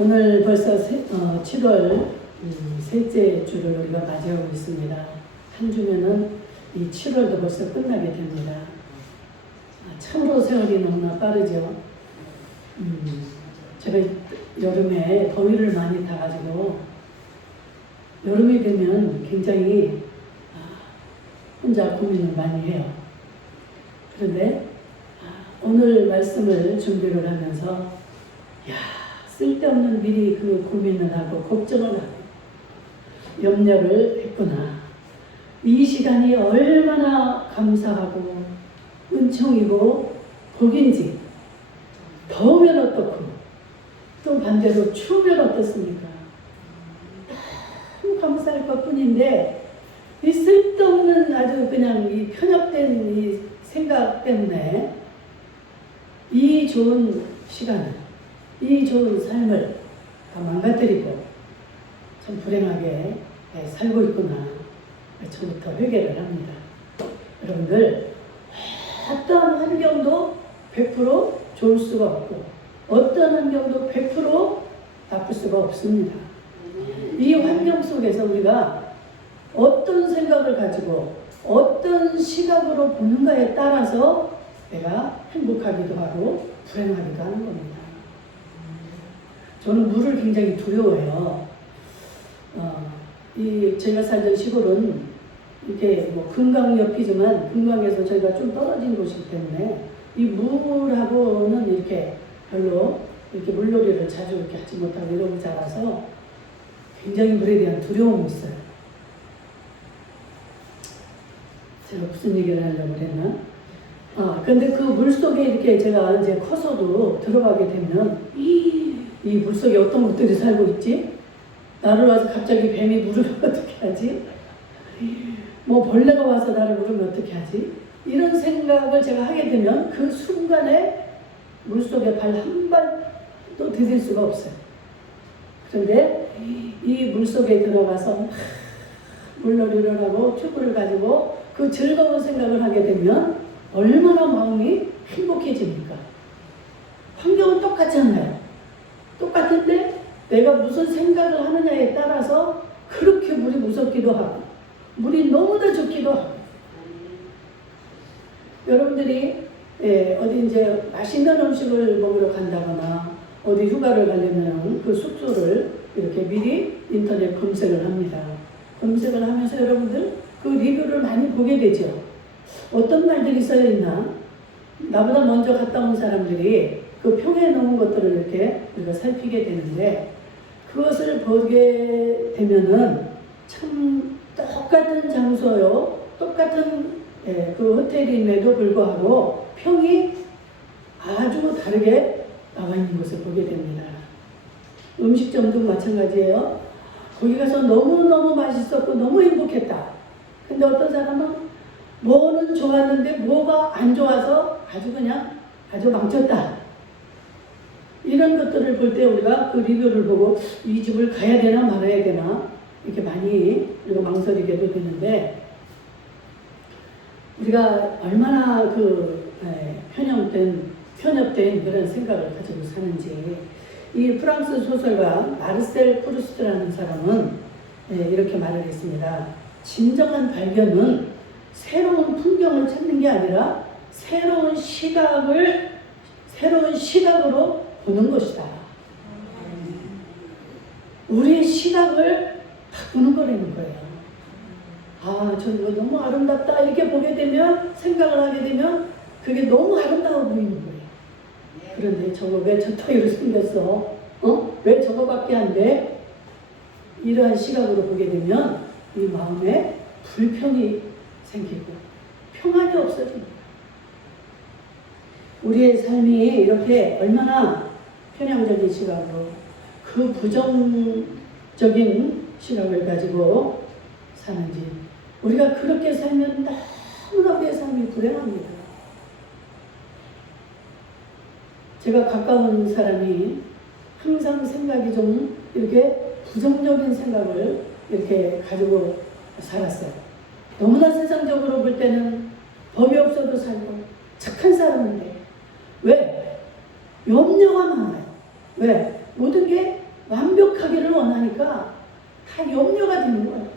오늘 벌써 7월 셋째 주를 우리가 맞이하고 있습니다. 한 주면은 이 7월도 벌써 끝나게 됩니다. 참으로 세월이 너무나 빠르죠. 제가 여름에 더위를 많이 타가지고 여름이 되면 굉장히 혼자 고민을 많이 해요. 그런데 오늘 말씀을 준비를 하면서 쓸데없는 미리 그 고민을 하고 걱정을 하고 염려를 했구나. 이 시간이 얼마나 감사하고 은총이고 복인지. 더우면 어떻고 또 반대로 추우면 어떻습니까? 너무 감사할 것뿐인데 이 쓸데없는 아주 그냥 이 편협된 이 생각 때문에 이 좋은 시간을, 이 좋은 삶을 다 망가뜨리고 참 불행하게 살고 있구나. 처음부터 회개를 합니다. 여러분들, 어떤 환경도 100% 좋을 수가 없고 어떤 환경도 100% 나쁠 수가 없습니다. 이 환경 속에서 우리가 어떤 생각을 가지고 어떤 시각으로 보는가에 따라서 내가 행복하기도 하고 불행하기도 하는 겁니다. 저는 물을 굉장히 두려워해요. 제가 살던 시골은 이렇게 뭐 금강 옆이지만 금강에서 저희가 좀 떨어진 곳이기 때문에 이 물하고는 이렇게 별로 이렇게 물놀이를 자주 이렇게 하지 못하고 이러고 자라서 굉장히 물에 대한 두려움이 있어요. 제가 무슨 얘기를 하려고 그랬나? 근데 그 물 속에 이렇게 제가 이제 커서도 들어가게 되면 이 물 속에 어떤 것들이 살고 있지? 나를 와서 갑자기 뱀이 물으면 어떻게 하지? 뭐 벌레가 와서 나를 물으면 어떻게 하지? 이런 생각을 제가 하게 되면 그 순간에 물 속에 발 한 발도 디딜 수가 없어요. 그런데 이 물 속에 들어가서 물놀이를 하고 튜브를 가지고 그 즐거운 생각을 하게 되면 얼마나 마음이 행복해집니까? 환경은 똑같지 않나요? 똑같은데 내가 무슨 생각을 하느냐에 따라서 그렇게 물이 무섭기도 하고 물이 너무나 좋기도 하고. 여러분들이 어디 이제 맛있는 음식을 먹으러 간다거나 어디 휴가를 가려면 그 숙소를 이렇게 미리 인터넷 검색을 합니다. 검색을 하면서 여러분들 그 리뷰를 많이 보게 되죠. 어떤 말들이 써있나? 나보다 먼저 갔다 온 사람들이 그 평에 놓은 것들을 이렇게 우리가 살피게 되는데 그것을 보게 되면은 참 똑같은 장소요, 똑같은 그 호텔임에도 불구하고 평이 아주 다르게 나와 있는 것을 보게 됩니다. 음식점도 마찬가지예요. 거기 가서 너무너무 맛있었고 너무 행복했다. 근데 어떤 사람은 뭐는 좋았는데 뭐가 안 좋아서 아주 망쳤다. 이런 것들을 볼 때 우리가 그 리뷰를 보고 이 집을 가야 되나 말아야 되나 이렇게 많이 우리가 망설이게도 되는데 우리가 얼마나 그 편협된 그런 생각을 가지고 사는지. 이 프랑스 소설가 마르셀 프루스트라는 사람은 이렇게 말을 했습니다. 진정한 발견은 새로운 풍경을 찾는 게 아니라 새로운 시각으로 보는 것이다. 우리의 시각을 바꾸는 거라는 거예요. 저 이거 너무 아름답다 이렇게 보게 되면 생각을 하게 되면 그게 너무 아름다워 보이는 거예요. 그런데 저거 왜 저 따위로 생겼어? 왜 저거밖에 안 돼? 이러한 시각으로 보게 되면 이 마음에 불평이 생기고 평안이 없어집니다. 우리의 삶이 이렇게 얼마나 편향적인 시각으로 그 부정적인 시각을 가지고 사는지. 우리가 그렇게 살면 너무나 우리의 삶이 불행합니다. 제가 가까운 사람이 항상 생각이 좀 이렇게 부정적인 생각을 이렇게 가지고 살았어요. 너무나 세상적으로 볼 때는 법이 없어도 살고 착한 사람인데 왜? 염려가 많아요. 왜? 모든 게 완벽하기를 원하니까 다 염려가 되는 거예요.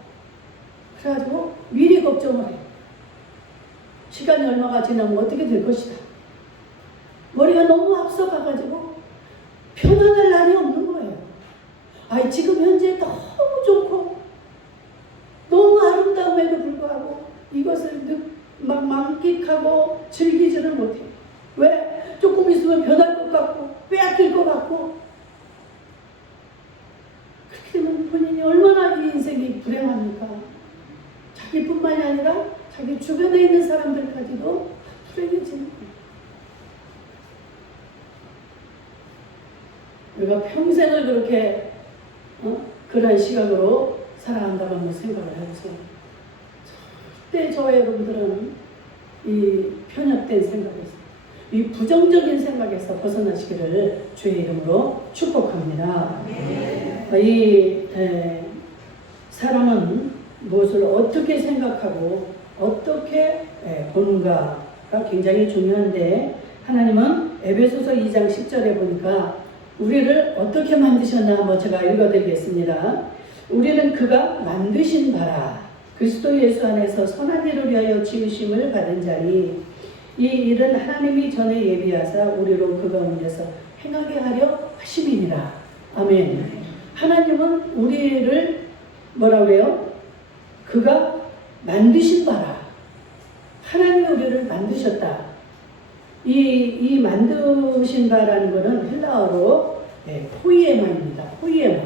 그래가지고 미리 걱정을 해요. 시간이 얼마가 지나면 어떻게 될 것이다. 머리가 너무 앞서가가지고 편안할 날이 없는 거예요. 지금 현재 너무 좋고 너무 아름다움에도 불구하고 이것을 막 만끽하고 즐기지를 못해요. 왜? 조금 있으면 변할 것 같고 빼앗길 것 같고. 그렇게 되면 본인이 얼마나 이 인생이 불행합니까? 자기뿐만이 아니라 자기 주변에 있는 사람들까지도 불행해지는 거예요. 우리가 평생을 그렇게 그런 시각으로 살아간다고 한번 생각을 해보세요. 절대 저와 여러분들은 이 편협된 생각에서, 이 부정적인 생각에서 벗어나시기를 주의 이름으로 축복합니다. 사람은 무엇을 어떻게 생각하고 어떻게 보는가가 굉장히 중요한데, 하나님은 에베소서 2장 10절에 보니까 우리를 어떻게 만드셨나 제가 읽어드리겠습니다. 우리는 그가 만드신 바라 그리스도 예수 안에서 선한 일을 위하여 지으심을 받은 자니 이 일은 하나님이 전에 예비하사 우리로 그 가운데서 행하게 하려 하심이니라. 아멘. 하나님은 우리를 뭐라고 해요? 그가 만드신 바라. 하나님이 우리를 만드셨다. 이 만드신 바라는 것은 헬라어로 포이에마입니다. 포이에마.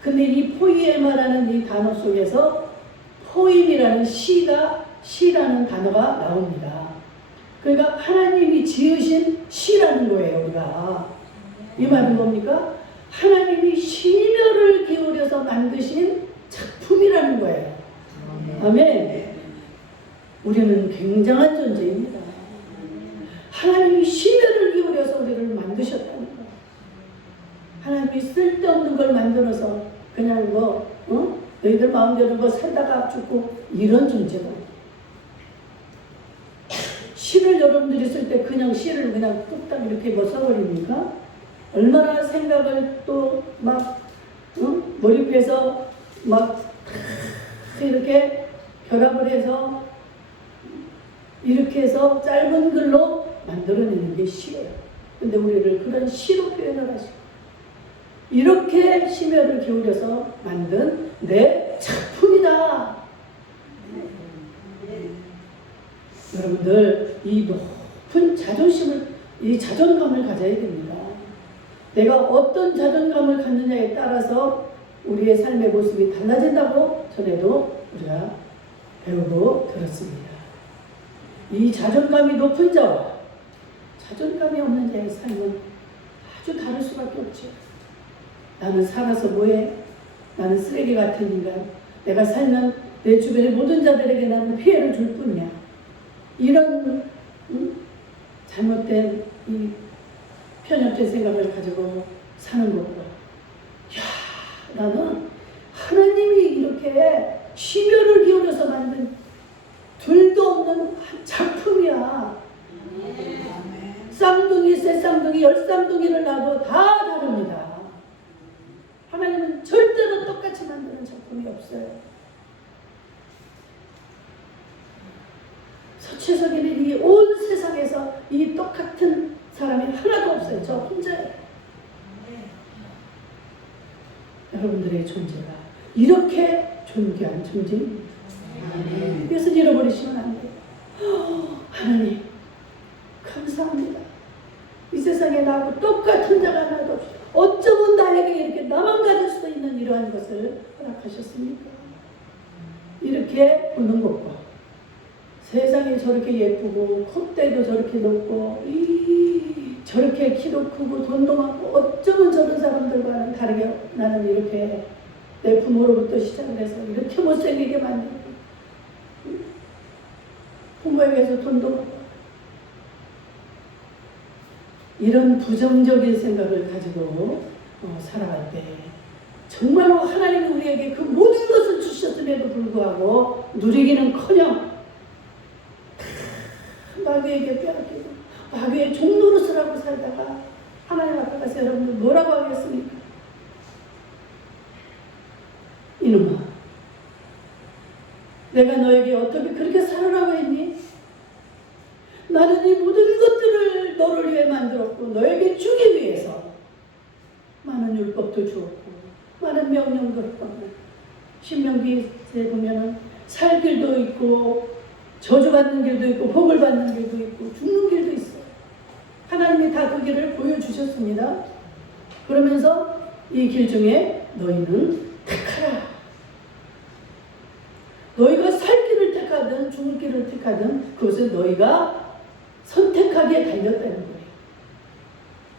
근데 이 포이에마라는 이 단어 속에서 포임이라는 시라는 단어가 나옵니다. 그러니까 하나님이 지으신 시라는 거예요, 우리가. 이 말은 뭡니까? 하나님이 심혈을 기울여서 만드신 작품이라는 거예요. 아멘. 우리는 굉장한 존재입니다. 하나님이 심혈을 기울여서 우리를 만드셨다는 거예요. 하나님이 쓸데없는 걸 만들어서 그냥 너희들 마음대로 살다가 죽고 이런 존재가 시를 여러분들이 쓸 때 그냥 시를 그냥 뚝딱 이렇게 써버립니까? 얼마나 생각을 또 몰입해서 이렇게 결합을 해서 이렇게 해서 짧은 글로 만들어내는 게 시예요. 근데 우리를 그런 시로 표현을 하시고 이렇게 심혈을 기울여서 만든 내 작품이다. 여러분들 이 높은 자존심을, 이 자존감을 가져야 됩니다. 내가 어떤 자존감을 갖느냐에 따라서 우리의 삶의 모습이 달라진다고 전에도 우리가 배우고 들었습니다. 이 자존감이 높은 자와 자존감이 없는 자의 삶은 아주 다를 수밖에 없죠. 나는 살아서 뭐해? 나는 쓰레기 같은 인간. 내가 살면 내 주변의 모든 자들에게 나는 피해를 줄 뿐이야. 이런 잘못된 이 편협된 생각을 가지고 사는 것보다 나는 하나님이 이렇게 심혈을 기울여서 만든 둘도 없는 작품이야. 쌍둥이, 새쌍둥이, 열쌍둥이를 낳아도 다 다릅니다. 하나님은 절대로 똑같이 만드는 작품이 없어요. 서채석에는 이 온 세상에서 이 똑같은 사람이 하나도 없어요. 저 혼자예요. 여러분들의 존재가 이렇게 존귀한 존재입니다. 그래서 잃어버리시면 안 돼요. 하나님 감사합니다. 이 세상에 나하고 똑같은 자가 하나도 없이 어쩌면 나에게 이렇게 나만 가질 수 있는 이러한 것을 허락하셨습니까? 이렇게 보는 것과 세상이 저렇게 예쁘고 콧대도 저렇게 높고 저렇게 키도 크고 돈도 많고 어쩌면 저런 사람들과는 다르게 나는 이렇게 내 부모로부터 시작을 해서 이렇게 못생기게 만들고 부모에게서 돈도 받고 이런 부정적인 생각을 가지고 살아갈 때 정말로 하나님이 우리에게 그 모든 것을 주셨음에도 불구하고 누리기는커녕 마귀에게 빼앗기고 마귀의 종노릇을 하고 살다가 하나님 앞에 가서 여러분들 뭐라고 하겠습니까? 이놈아, 내가 너에게 어떻게 그렇게 살아라고 했니? 나는 이 모든 것들을 너를 위해 만들었고 너에게 주기 위해서 많은 율법도 주었고 많은 명령도 했거든. 신명기에 보면은 살 길도 있고 저주받는 길도 있고 복을 받는 길도 있고 죽는 길도 있어요. 하나님이 다 그 길을 보여주셨습니다. 그러면서 이 길 중에 너희는 택하라. 너희가 살 길을 택하든 죽을 길을 택하든 그것은 너희가 선택하기에 달렸다는 거예요.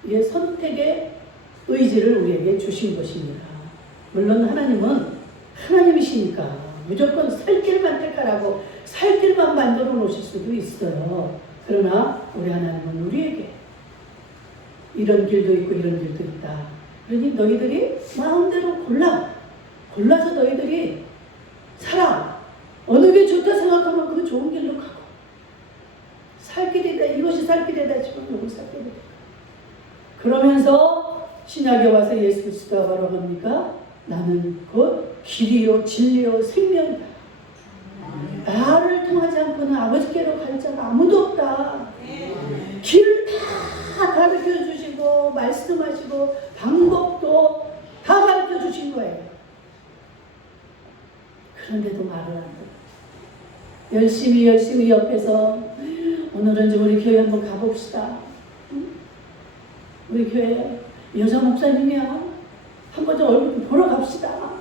이게 선택의 의지를 우리에게 주신 것입니다. 물론 하나님은 하나님이시니까 무조건 살 길만 택하라고 살 길만 만들어 놓으실 수도 있어요. 그러나 우리 하나님은 우리에게 이런 길도 있고 이런 길도 있다. 그러니 너희들이 마음대로 골라서 너희들이 살아. 어느 게 좋다 생각하면 그 좋은 길로 가고 살 길이다, 이것이 살 길이다 싶으면 여기 살 길이다. 그러면서 신약에 와서 예수 그리스도가 바로 뭡니까? 나는 곧 길이요 진리요 생명이다. 나를 통하지 않고는 아버지께로 갈 자가 아무도 없다. 길을 다 가르쳐 주시고 말씀하시고 방법도 다 가르쳐 주신 거예요. 그런데도 말을 안 해요. 열심히 옆에서 오늘은 좀 우리 교회 한번 가봅시다. 우리 교회 여자 목사님이야. 한번 좀 얼굴 좀 보러 갑시다.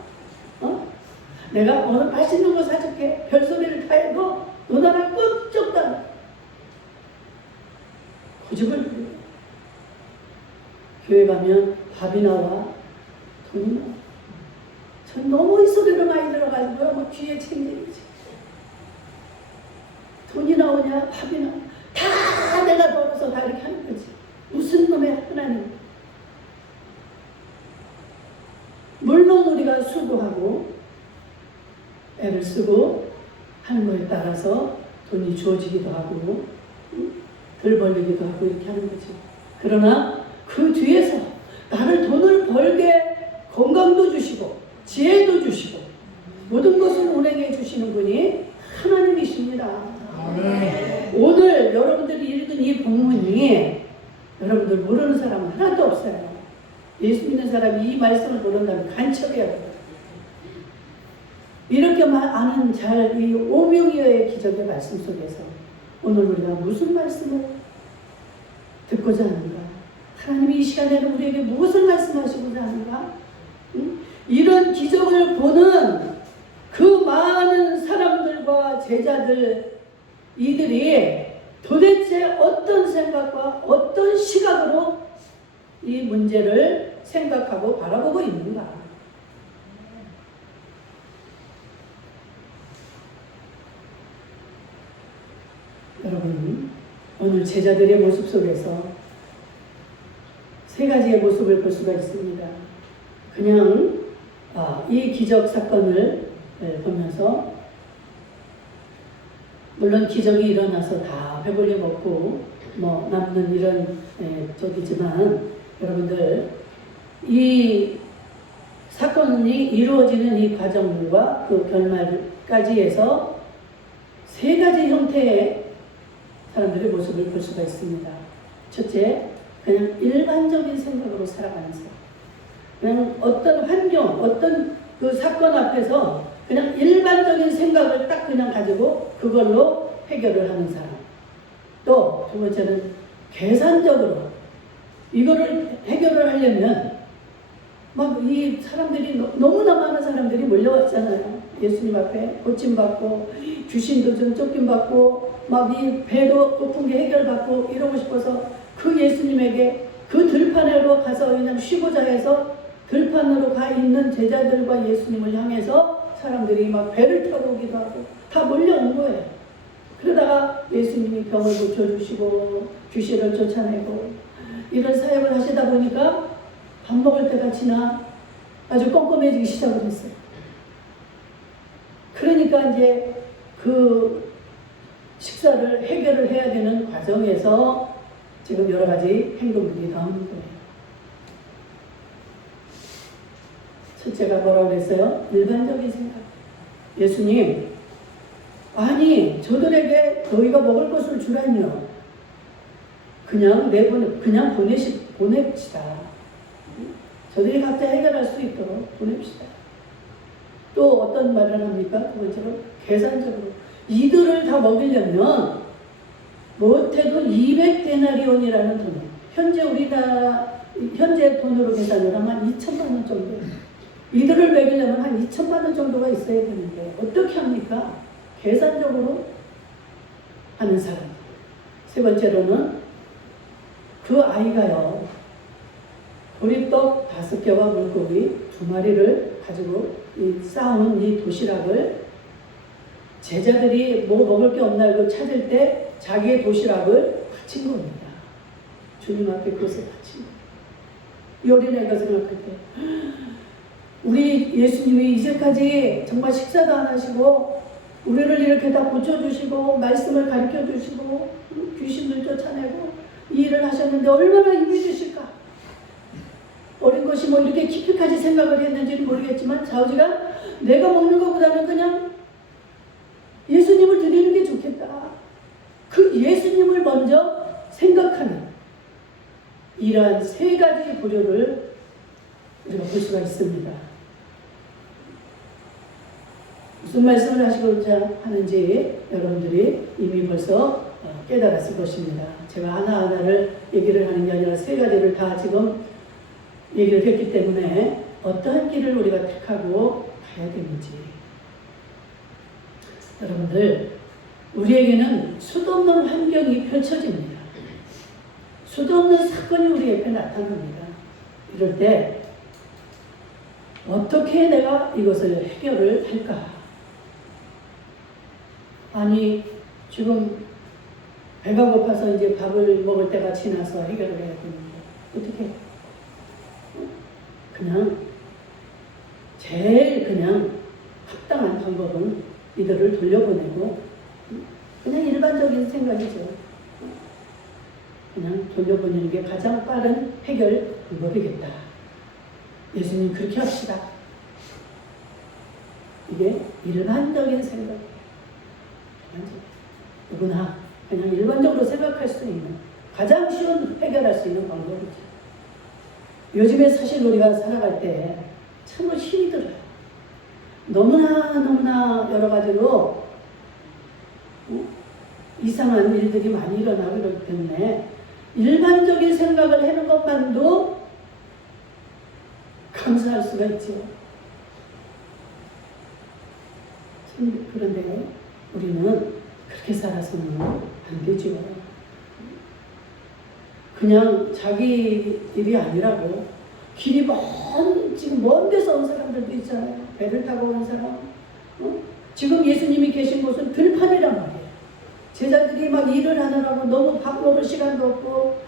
내가 오늘 맛있는 거 사줄게. 별소리를 다 해도 너 나랑 끄쩍도 안 해. 고집을 부려. 교회 가면 밥이 나와, 돈이 나와. 전 너무 이 소리를 많이 들어가지고요. 뭐 귀에 챙기지. 돈이 나오냐, 밥이 나오냐. 다 내가 벌어서 다 이렇게 하는 거지. 무슨 놈의 하나님. 물론 우리가 수고하고 애를 쓰고 하는 거에 따라서 돈이 주어지기도 하고 덜 벌리기도 하고 이렇게 하는 거죠. 그러나 그 뒤에서 나를 돈을 벌게 건강도 주시고 지혜도 주시고 모든 것을 운행해 주시는 분이 하나님이십니다. 아멘. 오늘 여러분들이 읽은 이 본문이 여러분들 모르는 사람은 하나도 없어요. 예수 믿는 사람이 이 말씀을 모른다면 간첩이야. 이렇게만 아는 잘 이 오병이어의 기적의 말씀 속에서 오늘 우리가 무슨 말씀을 듣고자 하는가? 하나님이 이 시간에는 우리에게 무엇을 말씀하시고자 하는가? 이런 기적을 보는 그 많은 사람들과 제자들 이들이 도대체 어떤 생각과 어떤 시각으로 이 문제를 생각하고 바라보고 있는가? 여러분, 오늘 제자들의 모습 속에서 세 가지의 모습을 볼 수가 있습니다. 그냥 이 기적 사건을 보면서 물론 기적이 일어나서 다 배불리 먹고 뭐 남는 이런 쪽이지만 여러분들 이 사건이 이루어지는 이 과정과 그 결말까지 해서 세 가지 형태의 사람들의 모습을 볼 수가 있습니다. 첫째, 그냥 일반적인 생각으로 살아가는 사람. 그냥 어떤 환경, 어떤 그 사건 앞에서 그냥 일반적인 생각을 딱 그냥 가지고 그걸로 해결을 하는 사람. 또 두 번째는 계산적으로 이거를 해결을 하려면 막 이 사람들이 너무나 많은 사람들이 몰려왔잖아요. 예수님 앞에 고침받고 귀신도 좀 쫓김받고 막 이 배도 고픈 게 해결받고 이러고 싶어서 그 예수님에게 그 들판으로 가서 그냥 쉬고자 해서 들판으로 가 있는 제자들과 예수님을 향해서 사람들이 막 배를 타고 오기도 하고 다 몰려온 거예요. 그러다가 예수님이 병을 고쳐주시고 귀신을 쫓아내고 이런 사역을 하시다 보니까 밥 먹을 때가 지나 아주 꼼꼼해지기 시작을 했어요. 그러니까 이제 그 식사를 해결을 해야 되는 과정에서 지금 여러 가지 행동들이 나오는 거예요. 첫째가 뭐라고 그랬어요? 일반적인 생각. 예수님, 아니 저들에게 너희가 먹을 것을 주라니요. 그냥 보냅시다. 저들이 각자 해결할 수 있도록 보냅시다. 또 어떤 말을 합니까? 두 번째로 계산적으로 이들을 다 먹이려면 못해도 200데나리온이라는 돈, 현재 돈으로 계산을 하면 한 2천만 원 정도. 이들을 먹이려면 한 2천만 원 정도가 있어야 되는데 어떻게 합니까? 계산적으로 하는 사람. 세 번째로는 그 아이가요, 보리떡 5개와 물고기 2마리를 가지고 쌓아온 이 도시락을 제자들이 뭐 먹을 게 없나 이거 찾을 때 자기의 도시락을 바친 겁니다. 주님 앞에 그것을 바친 겁니다. 이 어린아이가 생각할 때 우리 예수님이 이제까지 정말 식사도 안 하시고 우리를 이렇게 다 고쳐주시고 말씀을 가르쳐주시고 귀신들 쫓아내고 이 일을 하셨는데 얼마나 힘이 드실까? 어린 것이 뭐 이렇게 깊이까지 생각을 했는지는 모르겠지만 자우지가 내가 먹는 것보다는 그냥 예수님을 드리는 게 좋겠다. 그 예수님을 먼저 생각하는 이러한 3가지 고려를 우리가 볼 수가 있습니다. 무슨 말씀을 하시고자 하는지 여러분들이 이미 벌써 깨달았을 것입니다. 제가 하나하나를 얘기를 하는 게 아니라 3가지를 다 지금 얘기를 했기 때문에 어떠한 길을 우리가 택하고 가야 되는지. 여러분들, 우리에게는 수도 없는 환경이 펼쳐집니다. 수도 없는 사건이 우리 옆에 나타납니다. 이럴 때 어떻게 내가 이것을 해결을 할까? 아니 지금 배가 고파서 이제 밥을 먹을 때가 지나서 해결을 해야 되는데 어떻게? 그냥 제일 그냥 합당한 방법은 이들을 돌려보내고 그냥 일반적인 생각이죠. 그냥 돌려보내는 게 가장 빠른 해결 방법이겠다. 예수님 그렇게 합시다. 이게 일반적인 생각. 누구나 그냥 일반적으로 생각할 수 있는 가장 쉬운 해결할 수 있는 방법이죠. 요즘에 사실 우리가 살아갈 때 참으로 힘이 들어요. 너무나 여러 가지로 이상한 일들이 많이 일어나고 그렇기 때문에 일반적인 생각을 해는 것만도 감사할 수가 있죠. 그런데 우리는 그렇게 살아서는 안 되죠. 그냥 자기 일이 아니라고 길이 지금 먼 데서 온 사람들도 있잖아요. 배를 타고 온 사람. 지금 예수님이 계신 곳은 들판이란 말이에요. 제자들이 막 일을 하느라고 너무 밥 먹을 시간도 없고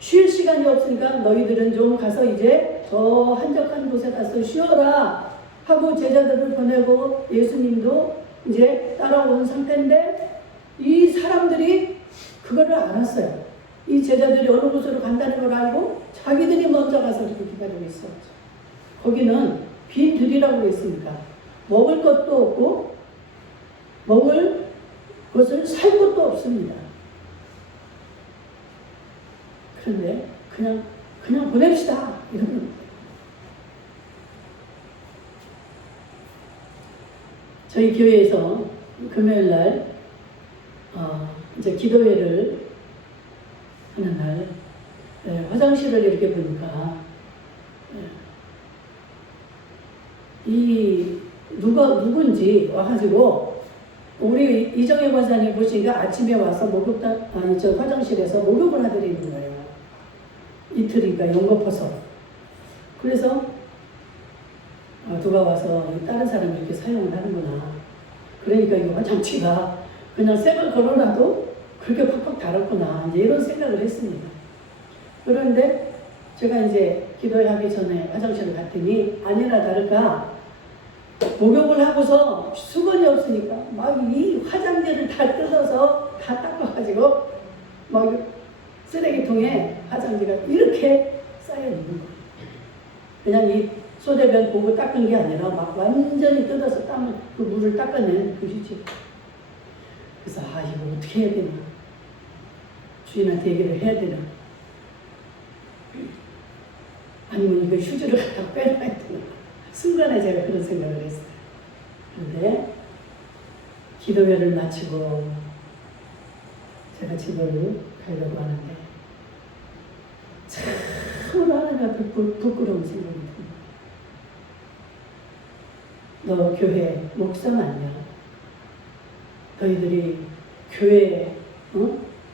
쉴 시간이 없으니까 너희들은 좀 가서 이제 저 한적한 곳에 가서 쉬어라 하고 제자들을 보내고 예수님도 이제 따라온 상태인데 이 사람들이 그거를 알았어요. 이 제자들이 어느 곳으로 간다는 걸 알고 자기들이 먼저 가서 이렇게 기다리고 있었죠. 거기는 빈 들이라고 했으니까 먹을 것도 없고 먹을 것을 살 것도 없습니다. 그런데 그냥 보냅시다 이러는 거예요. 저희 교회에서 금요일 날 이제 기도회를 하는 날 화장실을 이렇게 보니까 이 누군지 와가지고 우리 이정혜 권사님 보시니까 아침에 와서 저 화장실에서 목욕을 하드리는 거예요. 이틀인가 연거퍼서. 그래서 누가 와서 다른 사람이 이렇게 사용을 하는구나. 그러니까 이 화장지가 그냥 쇠을 걸어놔도 그렇게 팍팍 달았구나. 이제 이런 생각을 했습니다. 그런데 제가 이제 기도하기 전에 화장실을 갔더니 아니나 다를까 목욕을 하고서 수건이 없으니까 막 이 화장지를 다 뜯어서 다 닦아가지고 막 쓰레기통에 화장지가 이렇게 쌓여 있는 거예요. 그냥 이 소대변 보고 닦은 게 아니라 막 완전히 뜯어서 땀을 그 물을 닦아낸 그 휴지. 그래서 이거 어떻게 해야 되나? 주인한테 얘기를 해야 되나? 아니면 이거 휴지를 갖다 빼놔야 되나? 순간에 제가 그런 생각을 했어요. 그런데 기도회를 마치고 제가 집을 가려고 하는데 참으로 하나님 앞에 부끄러운 생각이 듭니다. 너 교회 목사 맞냐? 너희들이 교회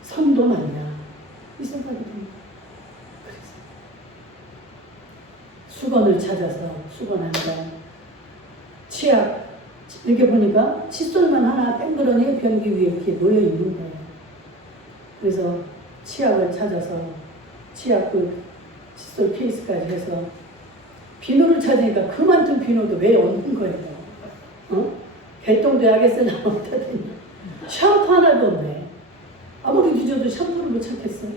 선도 맞냐? 이 생각이 듭니다. 그래서 수건을 찾아서 수건 한 장, 치약 이렇게 보니까 칫솔만 하나 땡그러니 변기 위에 이렇게 놓여 있는 거예요. 그래서 치약을 찾아서 치약 그 칫솔 케이스까지 해서 비누를 찾으니까 그만큼 비누도 왜 없는 거예요. 개똥도 약에 쓰나 없다더니 샴푸 하나도 없네. 아무리 뒤져도 샴푸를 못 찾겠어요.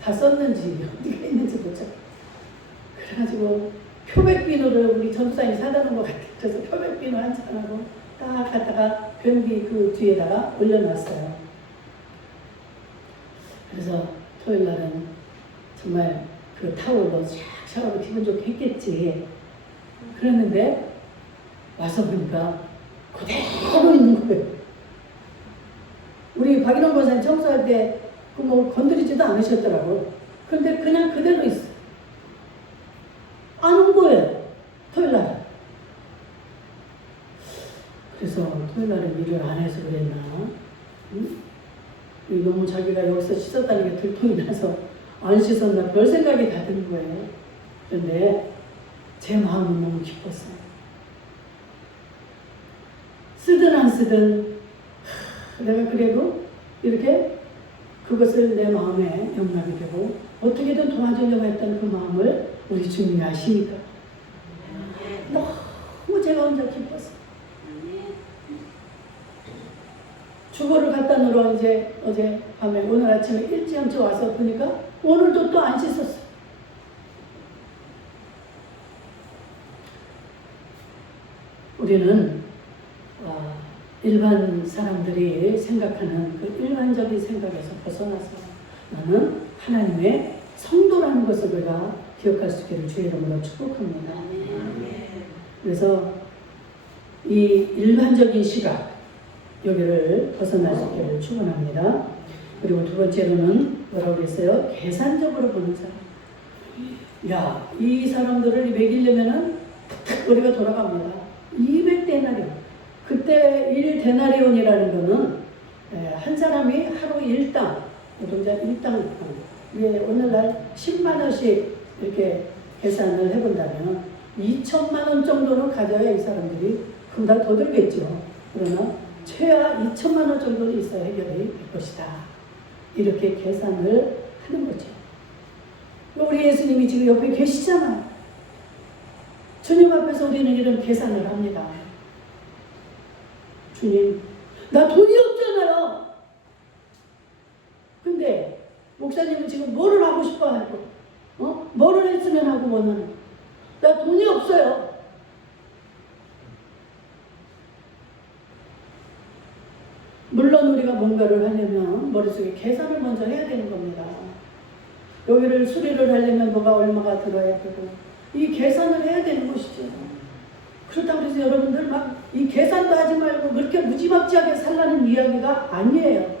다 썼는지 어디가 있는지 못 찾고. 그래가지고 표백비누를 우리 전도사님이 사다 놓은 것 같아요. 그래서 표백비누 한 잔하고 딱 갖다가 변기 그 뒤에다가 올려놨어요. 그래서 토요일 날은 정말 그 타월로 샥 샤워를 기분 좋게 했겠지. 그랬는데 와서 보니까 그대로 있는 거예요. 우리 박인원 권사님 청소할 때 그 뭐 건드리지도 않으셨더라고. 그런데 그냥 그대로 있어. 안 온 거예요. 토요일 날. 그래서 토요일 날은 일을 안 해서 그랬나? 응? 너무 자기가 여기서 씻었다는 게 들통이 나서 안 씻었나 별 생각이 다 드는 거예요. 그런데 제 마음은 너무 기뻤어요. 쓰든 안 쓰든 내가 그래도 이렇게 그것을 내 마음에 용납이 되고 어떻게든 도와주려고 했던 그 마음을 우리 주님이 아시니까 너무 제가 혼자 기뻤어요. 주거를 갖다 놓으러 이제 어제 밤에 오늘 아침에 일찌감치 와서 보니까 오늘도 또 안 씻었어. 우리는 일반 사람들이 생각하는 그 일반적인 생각에서 벗어나서 나는 하나님의 성도라는 것을 우리가 기억할 수 있기를 주의 이름으로 축복합니다. 그래서 이 일반적인 시각 여기를 벗어날 수 있기를 축원합니다. 그리고 두 번째로는 뭐라고 그랬어요? 계산적으로 보는 사람. 야, 이 사람들을 먹이려면은 우리가 돌아갑니다. 200데나리온. 그때 1데나리온이라는 거는 한 사람이 하루 일당, 노동자 일당, 오늘날 10만 원씩 이렇게 계산을 해본다면 2천만 원 정도는 가져야 이 사람들이 금방 더 들겠죠. 그러나 최하 2천만 원 정도는 있어야 해결이 될 것이다. 이렇게 계산을 하는 거죠. 우리 예수님이 지금 옆에 계시잖아요. 주님 앞에서 우리는 이런 계산을 합니다. 주님, 나 돈이 없잖아요. 근데 목사님은 지금 뭐를 하고 싶어 하고, 뭐를 했으면 하고 원하는? 나 돈이 없어요. 물론 우리가 뭔가를 하려면 머릿속에 계산을 먼저 해야 되는 겁니다. 여기를 수리를 하려면 뭐가 얼마가 들어야 되고 이 계산을 해야 되는 것이죠. 그렇다고 해서 여러분들 막 이 계산도 하지 말고 그렇게 무지막지하게 살라는 이야기가 아니에요.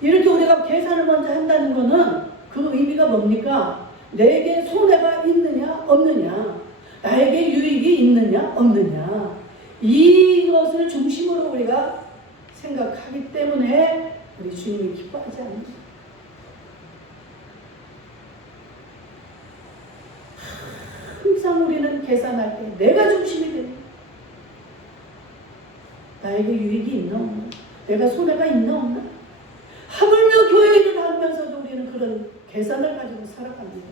이렇게 우리가 계산을 먼저 한다는 거는 그 의미가 뭡니까? 내게 손해가 있느냐 없느냐, 나에게 유익이 있느냐 없느냐, 이것을 중심으로 우리가 생각하기 때문에 우리 주님이 기뻐하지 않습니다. 항상 우리는 계산할 때 내가 중심이 됩니다. 나에게 유익이 있나 없나? 내가 손해가 있나 없나? 하물며 교회 일을 하면서도 우리는 그런 계산을 가지고 살아갑니다.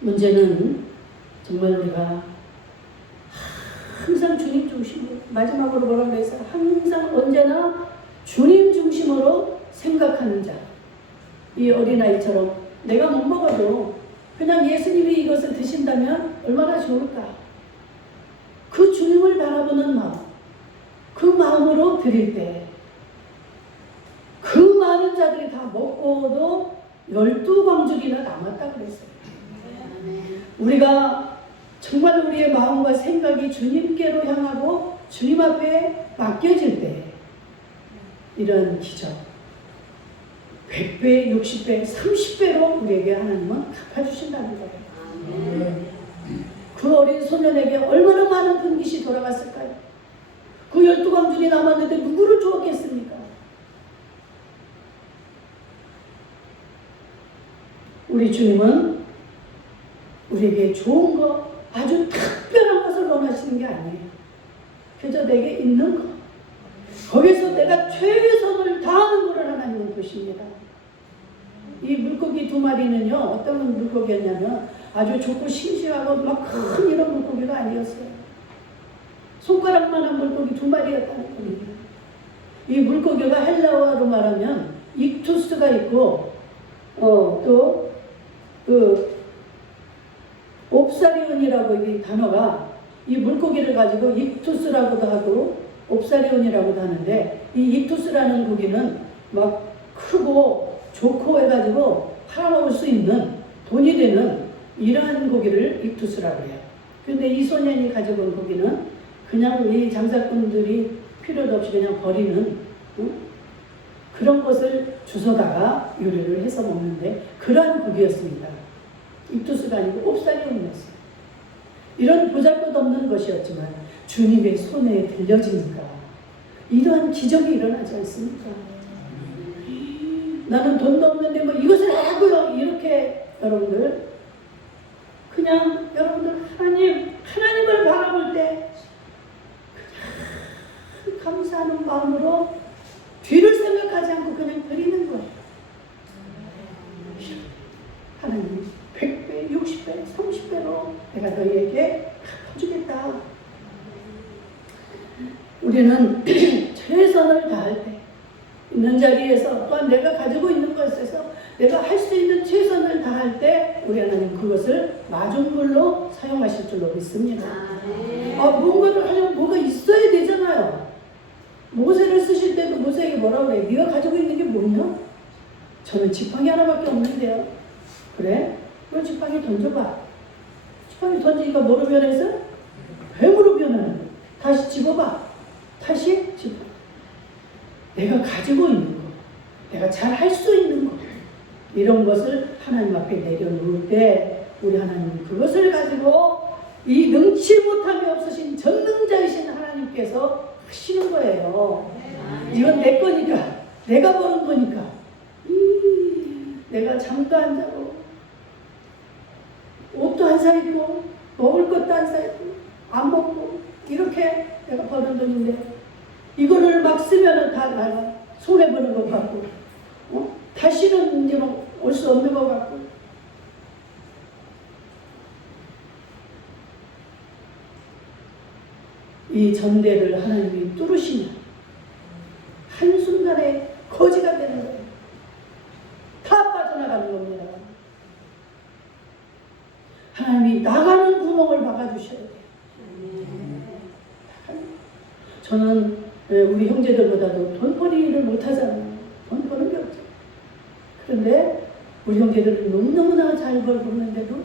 문제는 정말 우리가 항상 주님 중심으로 마지막으로 뭐라고 그랬어요? 항상 언제나 주님 중심으로 생각하는 자. 이 어린아이처럼 내가 못 먹어도 그냥 예수님이 이것을 드신다면 얼마나 좋을까? 그 주님을 바라보는 마음, 그 마음으로 드릴 때 그 많은 자들이 다 먹고도 12광줄이나 남았다 그랬어요. 우리가 정말 우리의 마음과 생각이 주님께로 향하고 주님 앞에 맡겨질 때 이런 기적 100배, 60배, 30배로 우리에게 하나님은 갚아주신다는 거예요. 그 어린 소년에게 얼마나 많은 금깃이 돌아갔을까요? 그 12광줄이 남았는데 누구를 주었겠습니까? 우리 주님은 우리에게 좋은 거, 아주 특별한 것을 원하시는 게 아니에요. 그저 내게 있는 거, 거기서 내가 최선을 다하는 것을 하나님은 보십니다. 이 물고기 2마리는요, 어떤 물고기였냐면 아주 좋고 싱싱하고 막 큰 이런 물고기가 아니었어요. 손가락만한 물고기 2마리였다는 겁니다. 이 물고기가 헬라어로 말하면 익투스가 있고 또 옵사리온이라고 이 단어가 이 물고기를 가지고 익투스라고도 하고 옵사리온이라고도 하는데, 이 익투스라는 고기는 막 크고 좋고 해가지고 팔아먹을 수 있는 돈이 되는 이러한 고기를 익투스라고 해요. 근데 이 소년이 가지고 온 고기는 그냥 이 장사꾼들이 필요도 없이 그냥 버리는 그런 것을 주워다가 요리를 해서 먹는데 그러한 고기였습니다. 익투스가 아니고 옵사리온이었어요. 이런 보잘것없는 것이었지만 주님의 손에 들려지니까 이러한 기적이 일어나지 않습니까? 나는 돈도 없는데 뭐 이것을 하고요, 이렇게 여러분들 그냥 여러분들 하나님을 바라볼 때 그냥 감사하는 마음으로 뒤를 생각하지 않고 그냥 드리는 거예요. 하나님 100배, 60배, 30배로 내가 너희에게 갚아주겠다. 우리는 최선을 다할 때 있는 자리에서 또한 내가 가지고 있는 것에서 내가 할 수 있는 최선을 다할 때 우리 하나님 그것을 마중물로 사용하실 줄로 믿습니다. 무언가를 하려면 뭐가 있어야 되잖아요. 모세를 쓰실 때도 모세에게 뭐라고 그래? 네가 가지고 있는 게 뭐냐? 저는 지팡이 하나밖에 없는데요. 그래? 그럼 지팡이 던져봐. 지팡이 던지니까 뭐로 변해서? 뱀으로 변하는 거야. 다시 집어봐. 다시 집어. 내가 가지고 있는 거, 내가 잘 할 수 있는 거, 이런 것을 하나님 앞에 내려놓을 때 우리 하나님은 그것을 가지고 이 능치 못함이 없으신 전능자이신 하나님께서 하시는 거예요. 이건 내 거니까, 내가 버는 거니까. 내가 잠도 안 자고 옷도 안 사 입고 먹을 것도 안 사 입고 안 먹고 이렇게 내가 버는 돈인데 이거를 막 쓰면은 다 나가 손해 보는 것 같고, 다시는 이제 막 올 수 없는 것 같고. 이 전대를 하나님이 뚫으시면 한순간에 거지가 되는 거예요. 다 빠져나가는 겁니다. 하나님이 나가는 구멍을 막아주셔야 돼요. 저는 우리 형제들보다도 돈벌이를 못하잖아요. 돈 버는 게 없죠. 그런데 우리 형제들은 너무너무나 잘 벌고 있는데도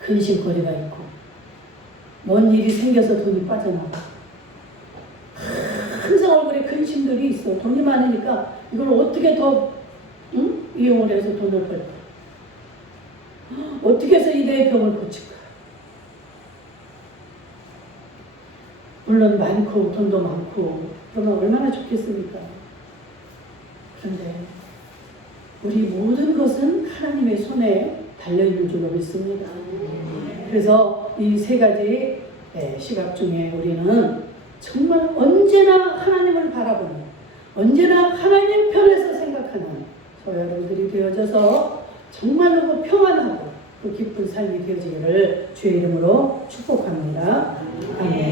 근심거리가 있고 뭔 일이 생겨서 돈이 빠져나가. 항상 얼굴에 근심들이 있어. 돈이 많으니까 이걸 어떻게 더 이용을 해서 돈을 벌까? 어떻게 해서 이 내 병을 고칠까? 물론 많고 돈도 많고 그러면 얼마나 좋겠습니까? 그런데 우리 모든 것은 하나님의 손에 달려있는 줄로 믿습니다. 그래서 이 3가지 시각 중에 우리는 정말 언제나 하나님을 바라보는, 언제나 하나님 편에서 생각하는 저 여러분들이 되어져서 정말로 평안하고 그 기쁜 삶이 되어지기를 주의 이름으로 축복합니다. 아멘.